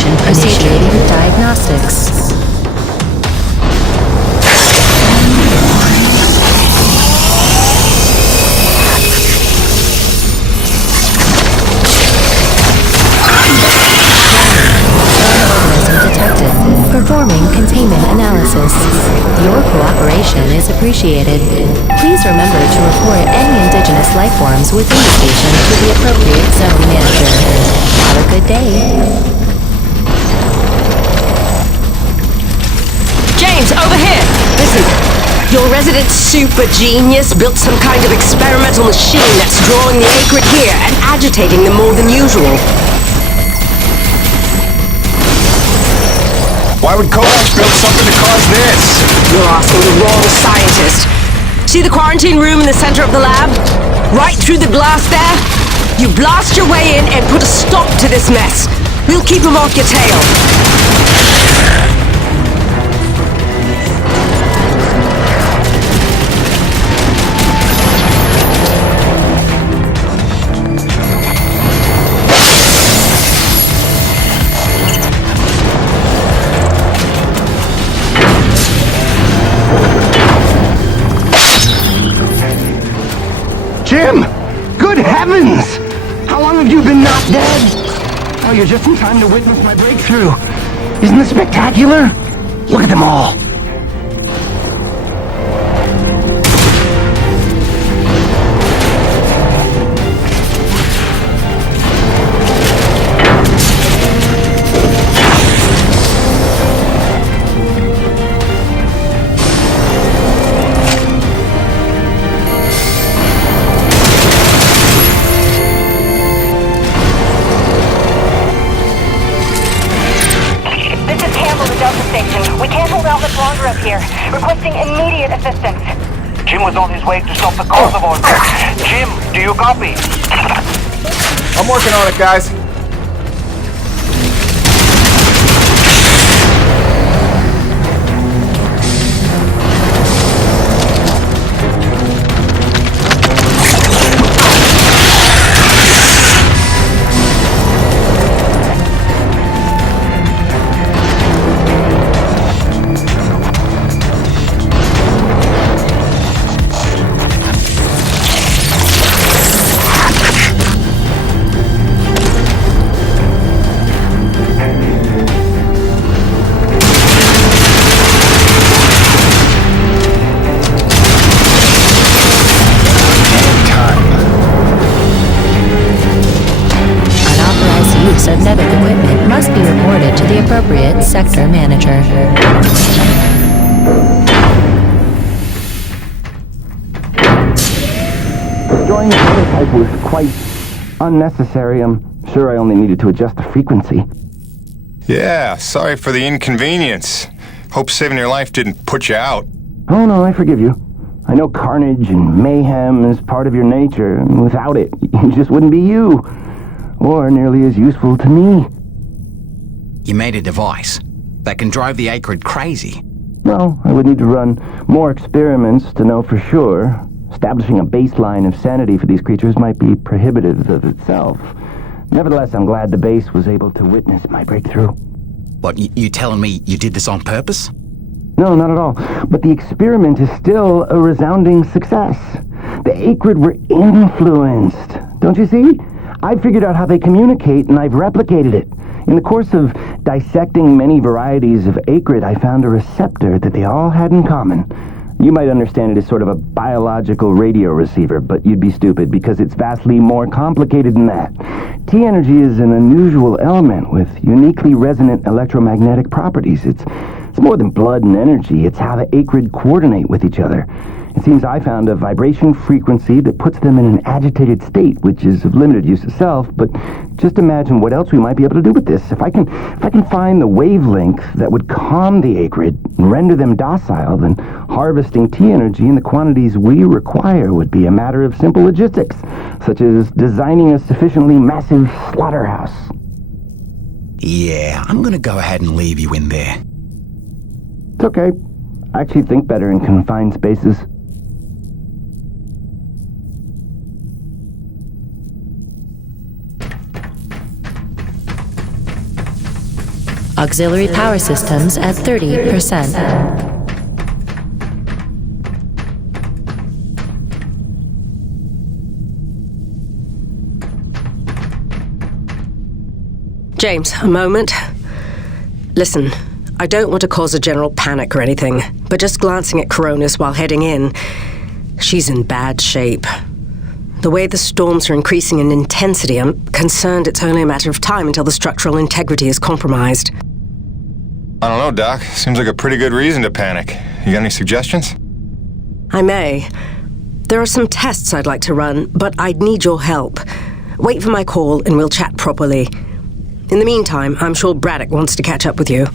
station. Initiating diagnostics. Performing containment analysis. Your cooperation is appreciated. Please remember to report any indigenous life forms within the station to the appropriate zone manager. Have a good day. James, over here! Listen, your resident super genius built some kind of experimental machine that's drawing the acrid here and agitating them more than usual. Why would Kovacs build something to cause this? You're asking the wrong scientist. See the quarantine room in the center of the lab? Right through the glass there? You blast your way in and put a stop to this mess. We'll keep them off your tail. Jim! Good heavens! How long have you been not dead? Oh, you're just in time to witness my breakthrough. Isn't this spectacular? Look at them all. Requesting immediate assistance. Jim was on his way to stop the cause of all this. Jim, do you copy? I'm working on it, guys. Subnetic equipment must be reported to the appropriate sector manager. Destroying the prototype was quite unnecessary. I'm sure I only needed to adjust the frequency. Yeah, sorry for the inconvenience. Hope saving your life didn't put you out. Oh no, I forgive you. I know carnage and mayhem is part of your nature, and without it, you just wouldn't be you. Or nearly as useful to me. You made a device that can drive the acrid crazy. Well, I would need to run more experiments to know for sure. Establishing a baseline of sanity for these creatures might be prohibitive of itself. Nevertheless, I'm glad the base was able to witness my breakthrough. What, you telling me you did this on purpose? No, not at all. But the experiment is still a resounding success. The acrid were influenced. Don't you see? I figured out how they communicate, and I've replicated it. In the course of dissecting many varieties of acrid, I found a receptor that they all had in common. You might understand it as sort of a biological radio receiver, but you'd be stupid because it's vastly more complicated than that. T-energy is an unusual element with uniquely resonant electromagnetic properties. It's more than blood and energy. It's how the acrid coordinate with each other. It seems I found a vibration frequency that puts them in an agitated state, which is of limited use itself, but just imagine what else we might be able to do with this. If I can find the wavelength that would calm the acrid and render them docile, then harvesting T-energy in the quantities we require would be a matter of simple logistics, such as designing a sufficiently massive slaughterhouse. Yeah, I'm gonna go ahead and leave you in there. It's okay. I actually think better in confined spaces. Auxiliary power systems at 30%. James, a moment. Listen, I don't want to cause a general panic or anything, but just glancing at Coronis while heading in, she's in bad shape. The way the storms are increasing in intensity, I'm concerned it's only a matter of time until the structural integrity is compromised. I don't know, Doc. Seems like a pretty good reason to panic. You got any suggestions? I may. There are some tests I'd like to run, but I'd need your help. Wait for my call and we'll chat properly. In the meantime, I'm sure Braddock wants to catch up with you.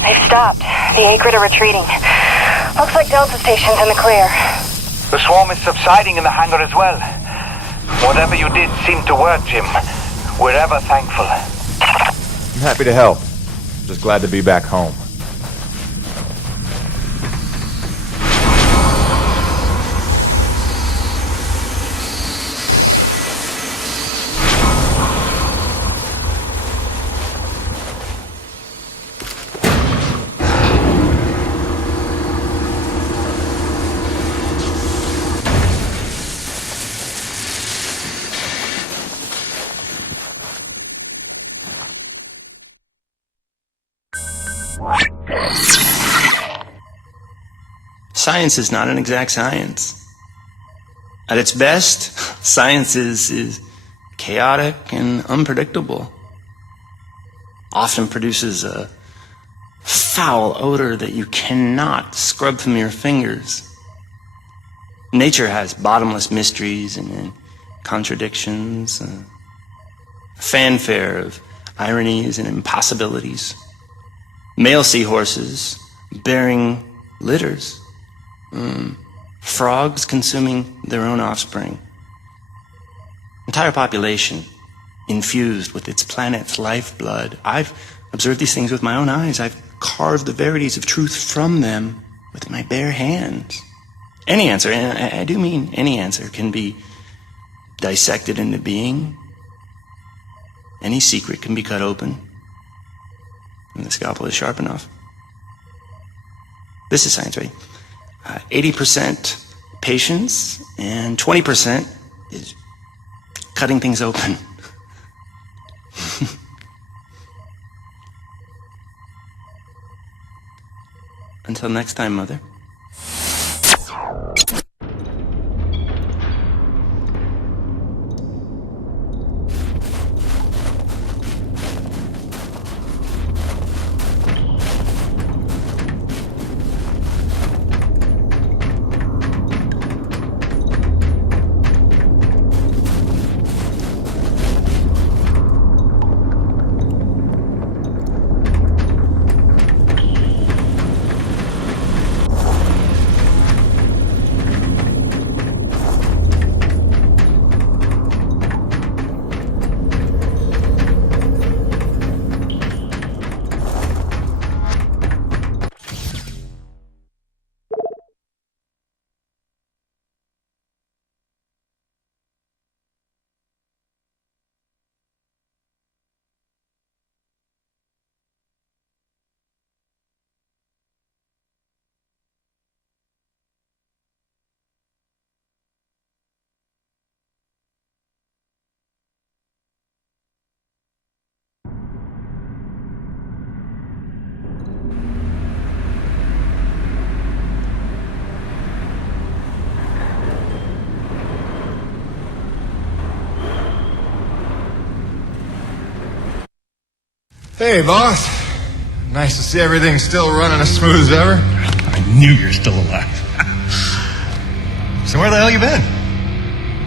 They've stopped. The Acrid are retreating. Looks like Delta Station's in the clear. The swarm is subsiding in the hangar as well. Whatever you did seemed to work, Jim. We're ever thankful. I'm happy to help. Just glad to be back home. Science is not an exact science. At its best, science is chaotic and unpredictable. Often produces a foul odor that you cannot scrub from your fingers. Nature has bottomless mysteries and contradictions, a fanfare of ironies and impossibilities. Male seahorses bearing litters. Frogs consuming their own offspring. Entire population infused with its planet's lifeblood. I've observed these things with my own eyes. I've carved the verities of truth from them with my bare hands. Any answer, and I do mean any answer, can be dissected into being. Any secret can be cut open when the scalpel is sharp enough. This is science, right? 80% patience and 20% is cutting things open. Until next time, Mother. Hey, boss. Nice to see everything still running as smooth as ever. I knew you're still alive. So where the hell you been?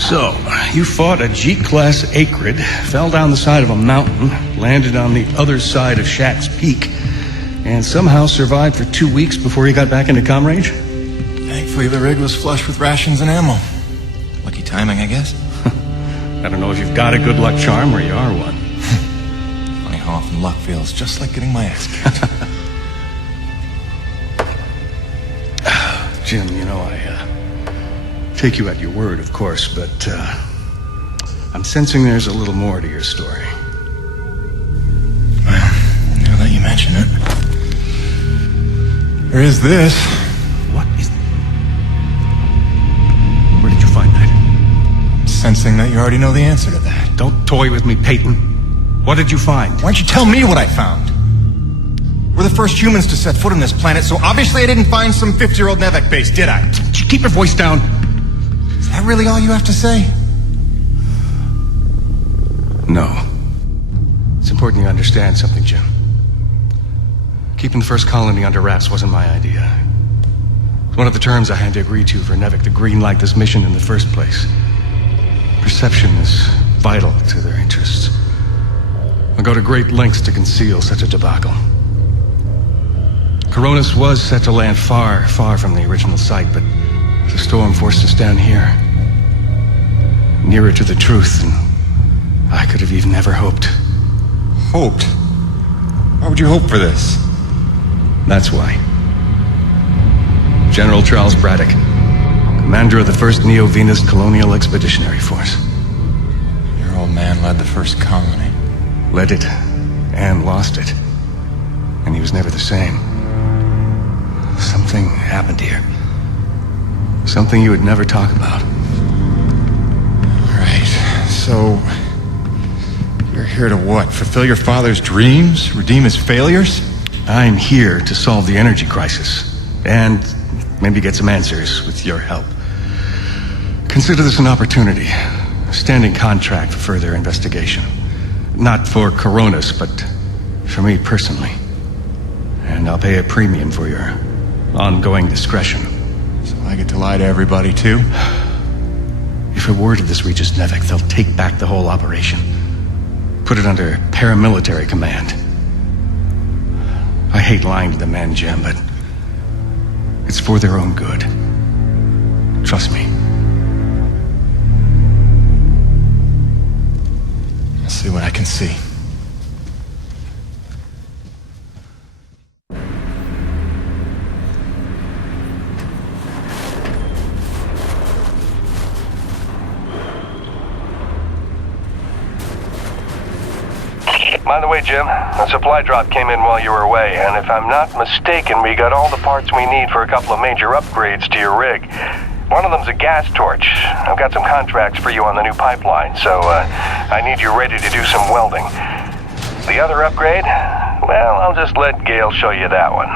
So, you fought a G-class Acrid, fell down the side of a mountain, landed on the other side of Shack's Peak, and somehow survived for 2 weeks before you got back into comm range? Thankfully, the rig was flush with rations and ammo. Lucky timing, I guess. I don't know if you've got a good luck charm or you are one. Funny how often luck feels just like getting my ass kicked. Jim, you know, I take you at your word, of course, but I'm sensing there's a little more to your story. Well, now that you mention it, there is this. What is... Where did you find that? Sensing that you already know the answer to that. Don't toy with me, Peyton. What did you find? Why don't you tell me what I found? We're the first humans to set foot on this planet, so obviously I didn't find some 50-year-old Nevek base, did I? Keep your voice down. Is that really all you have to say? No. It's important you understand something, Jim. Keeping the first colony under wraps wasn't my idea. It's one of the terms I had to agree to for Nevek to greenlight this mission in the first place. Perception is vital to their interests. I'll go to great lengths to conceal such a debacle. Coronis was set to land far, far from the original site, but the storm forced us down here. Nearer to the truth than I could have even ever hoped. Hoped? Why would you hope for this? That's why. General Charles Braddock, commander of the 1st Neo-Venus Colonial Expeditionary Force. Your old man led the first colony. Led it, and lost it. And he was never the same. Something happened here. Something you would never talk about. Right. So, you're here to what? Fulfill your father's dreams? Redeem his failures? I'm here to solve the energy crisis. And maybe get some answers with your help. Consider this an opportunity. A standing contract for further investigation. Not for Coronis, but for me personally. And I'll pay a premium for your ongoing discretion. So I get to lie to everybody, too? If a word of this reaches Nevek, they'll take back the whole operation. Put it under paramilitary command. I hate lying to the men, Jim, but it's for their own good. Trust me. I'll see what I can see. By the way, Jim, a supply drop came in while you were away, and if I'm not mistaken, we got all the parts we need for a couple of major upgrades to your rig. One of them's a gas torch. I've got some contracts for you on the new pipeline, so I need you ready to do some welding. The other upgrade? Well, I'll just let Gale show you that one.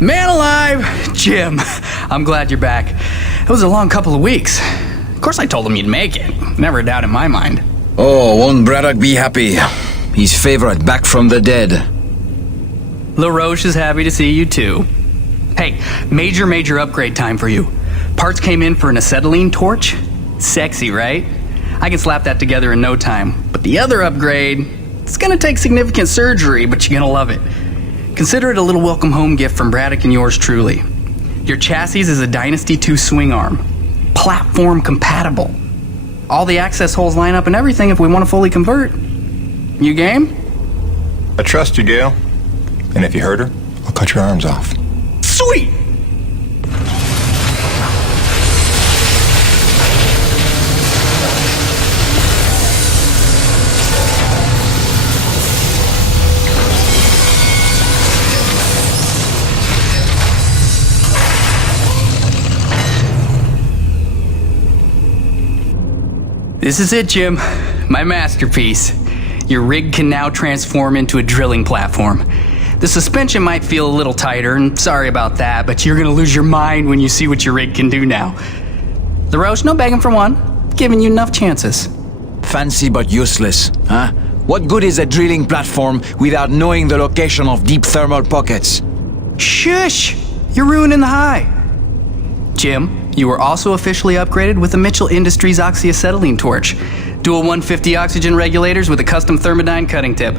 Man alive! Jim, I'm glad you're back. It was a long couple of weeks. Of course I told him you'd make it. Never a doubt in my mind. Oh, won't Braddock be happy? His favorite back from the dead. LaRoche is happy to see you too. Hey, major upgrade time for you. Parts came in for an acetylene torch. Sexy, right? I can slap that together in no time. But the other upgrade, it's gonna take significant surgery, but you're gonna love it. Consider it a little welcome home gift from Braddock and yours truly. Your chassis is a Dynasty 2 swing arm. Platform compatible. All the access holes line up and everything if we want to fully convert. You game? I trust you, Gale. And if you hurt her, I'll cut your arms off. Sweet! This is it, Jim. my masterpiece. Your rig can now transform into a drilling platform. The suspension might feel a little tighter, and sorry about that, but you're gonna lose your mind when you see what your rig can do now. LaRoche, no begging for one. Giving you enough chances. Fancy but useless, huh? What good is a drilling platform without knowing the location of deep thermal pockets? Shush! You're ruining the high. Jim, you were also officially upgraded with the Mitchell Industries oxyacetylene torch. Dual 150 oxygen regulators with a custom thermodyne cutting tip.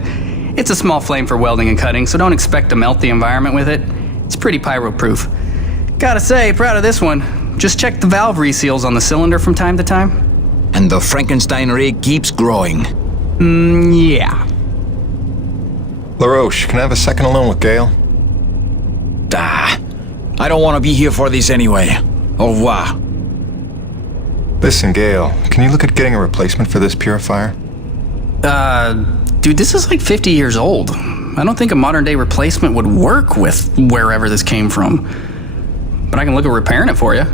It's a small flame for welding and cutting, so don't expect to melt the environment with it. It's pretty pyro-proof. Gotta say, proud of this one. Just check the valve reseals on the cylinder from time to time. And the Frankenstein rig keeps growing. Yeah. LaRoche, can I have a second alone with Gale? I don't want to be here for this anyway. Au revoir. Listen, Gale, can you look at getting a replacement for this purifier? Dude, this is like 50 years old. I don't think a modern-day replacement would work with wherever this came from. But I can look at repairing it for you.